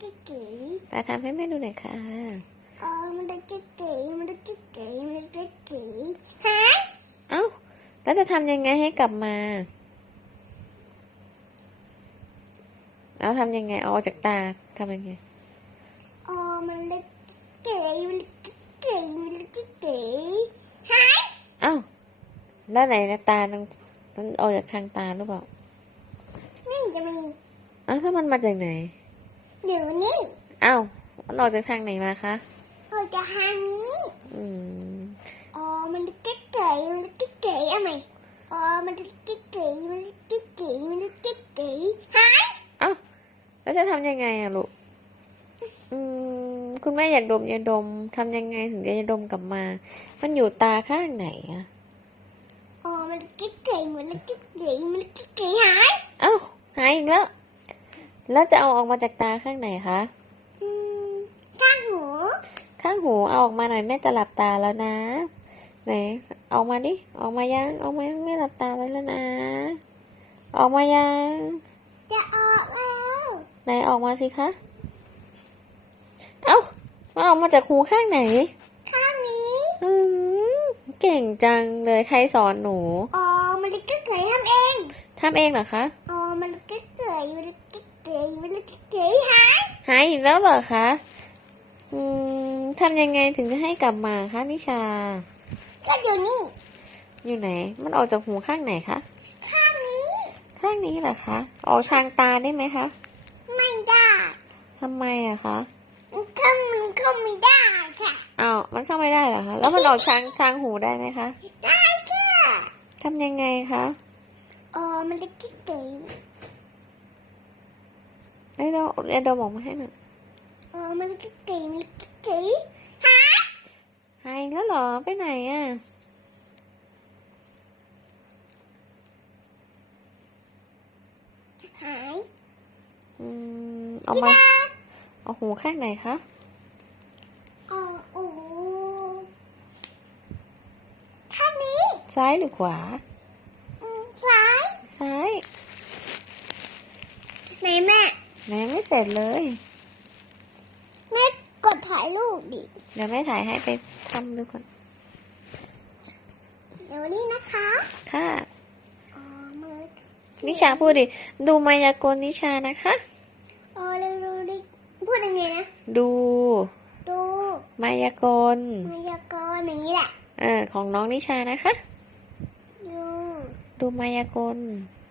ได้เก๋ตาทำให้แม่ดูหน่อยค่ะๆอ๋อมันได้เก๋ๆมันได้เก๋ๆมันได้เก๋ๆฮะเอ้าแล้วจะทำยังไงให้กลับมาแล้วทำยังไงเอาออกจากตาทำยังไงอ๋อมันได้เก๋ๆมันได้เก๋ๆมันได้เก๋ๆฮะเอ้าแล้วไหนนะตามันมันออกจากทางตาหรือเปล่านี่จะมีเอ้าถ้ามันมาจากไหน เดี๋ยวนี่เอ้ามันออกจากทางไหนมาคะเราจะทางนี้อืมอ๋อมันเก๋ๆมันเก๋ๆเอาไหมอ๋อมันเก๋ๆมันเก๋ๆมันเก๋ๆฮะเอ้าแล้วจะทำยังไงอะลูกอืมคุณแม่อยากดมยาดมทำยังไงถึงจะยาดมกลับมา มันอยู่ตาข้างไหนอะอ๋อมันเก๋ๆมันเก๋ๆมันเก๋ๆหายเอ้าหายอีกแล้ว แล้วจะเอาออกมาจากตาข้างไหนคะอืมข้างหู ข้างหูเอาออกมาหน่อยแม่จะหลับตาแล้วนะ ไหนออกมาดิออกมายังออกมายังแม่หลับตาไว้แล้วนะ ออกมายัง จะออกแล้วไหนออกมาสิคะ เอ้ามันออกมาจากหูข้างไหน ข้างนี้อืมเก่งจังเลยใครสอนหนู อ๋อ มันเก๋ๆทำเองทำเองเหรอคะ อ๋อ มันเก๋ๆมันเก๋ๆมั นเก๋ๆหายหายอีกแล้วเหรอคะอืมทำยังไงถึงจะให้กลับมาคะนิชา ก็อยู่นี่อยู่ไหน มันออกจากหูข้างไหนคะ ข้างนี้ ข้างนี้เหรอคะ ออกทางตาได้ไหมคะไม่ได้ทำไมอะคะมันก็มันก็ไม่ได้ค่ะ อ้าวมันเข้าไม่ได้เหรอคะ แล้วมันออกทางทางหูได้ไหมคะได้ค่ะทำยังไงคะ อ๋อมันเก๋ ไอ้เราเรียนดมออกมาให้หน่อยๆอ๋อมันเก๋ๆมันเก๋ๆหายหายอีกแล้วเหรอ ไปไหนอะหายอืมเอาพี่มาดาเอาหูข้างไหนคะอ๋อโอ้โหข้างนี้ ซ้ายหรือขวาอืมซ้าย ซ้าย ไหนแม่ แม่ไม่เสร็จเลยแม่กดถ่ายรูปดิ เดี๋ยวแม่ถ่ายให้ไปทำดูก่อน เดี๋ยวนี้นะคะค่ะอ๋อมือนิชาพูดดิ ดูมายากลนิชานะคะ อ๋อเร็วดูดิพูดยังไงนะ ดูดูมายากลมายากรอย่างนี้แหละ เออของน้องนิชานะคะยูดูมายากล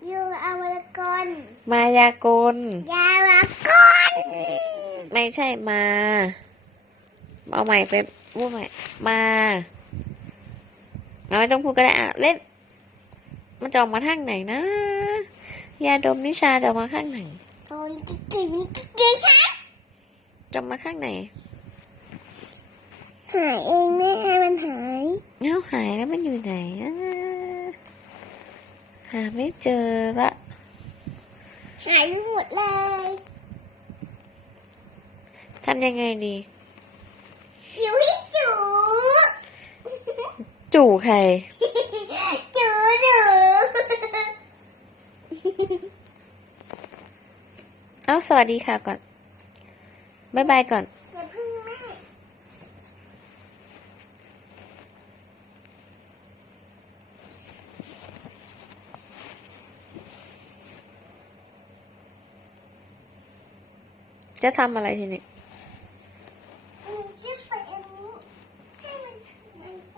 ยูอามากรมายากล ยาวากรไม่ใช่มา เอาใหม่ไปพูดใหม่ มาเอาไม่ต้องพูดก็ได้อะเล่น มันจะออกมาทางไหนนะ ยาดมนิชาจะออกมาข้างไหนโอ้ยเก๋ๆเก๋ๆค่ะจะออกมาข้างไหน หายเองแม่ให้มันหาย เอ้าหายแล้วมันอยู่ไหนอะ หาไม่เจอละหายไปหมดเลยทำยังไงดีอยู่ที่จูจู่ใครจูหนูเอ้าสวัสดีค่ะก่อน บ๊ายบายก่อน อย่าพึ่งแม่ จะทำอะไรทีนี้อืมที่ใส่อันนี้ให้มันหายไป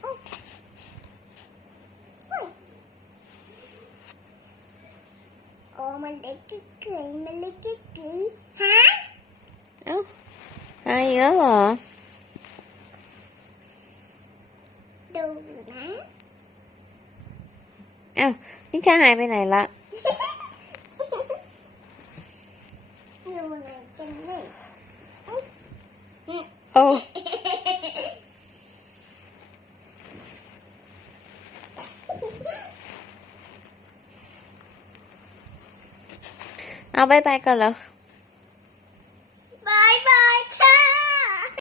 โอ๊ยโอ๊ยโอ้มันเล็กเก๋ๆมันเล็กเก๋ๆฮะเอ้าหายอีกแล้วเหรอดูนะเอ้านิชาหายไปไหนละดูไหนกันเลยโอ้เอาบายบายก่อนแล้ว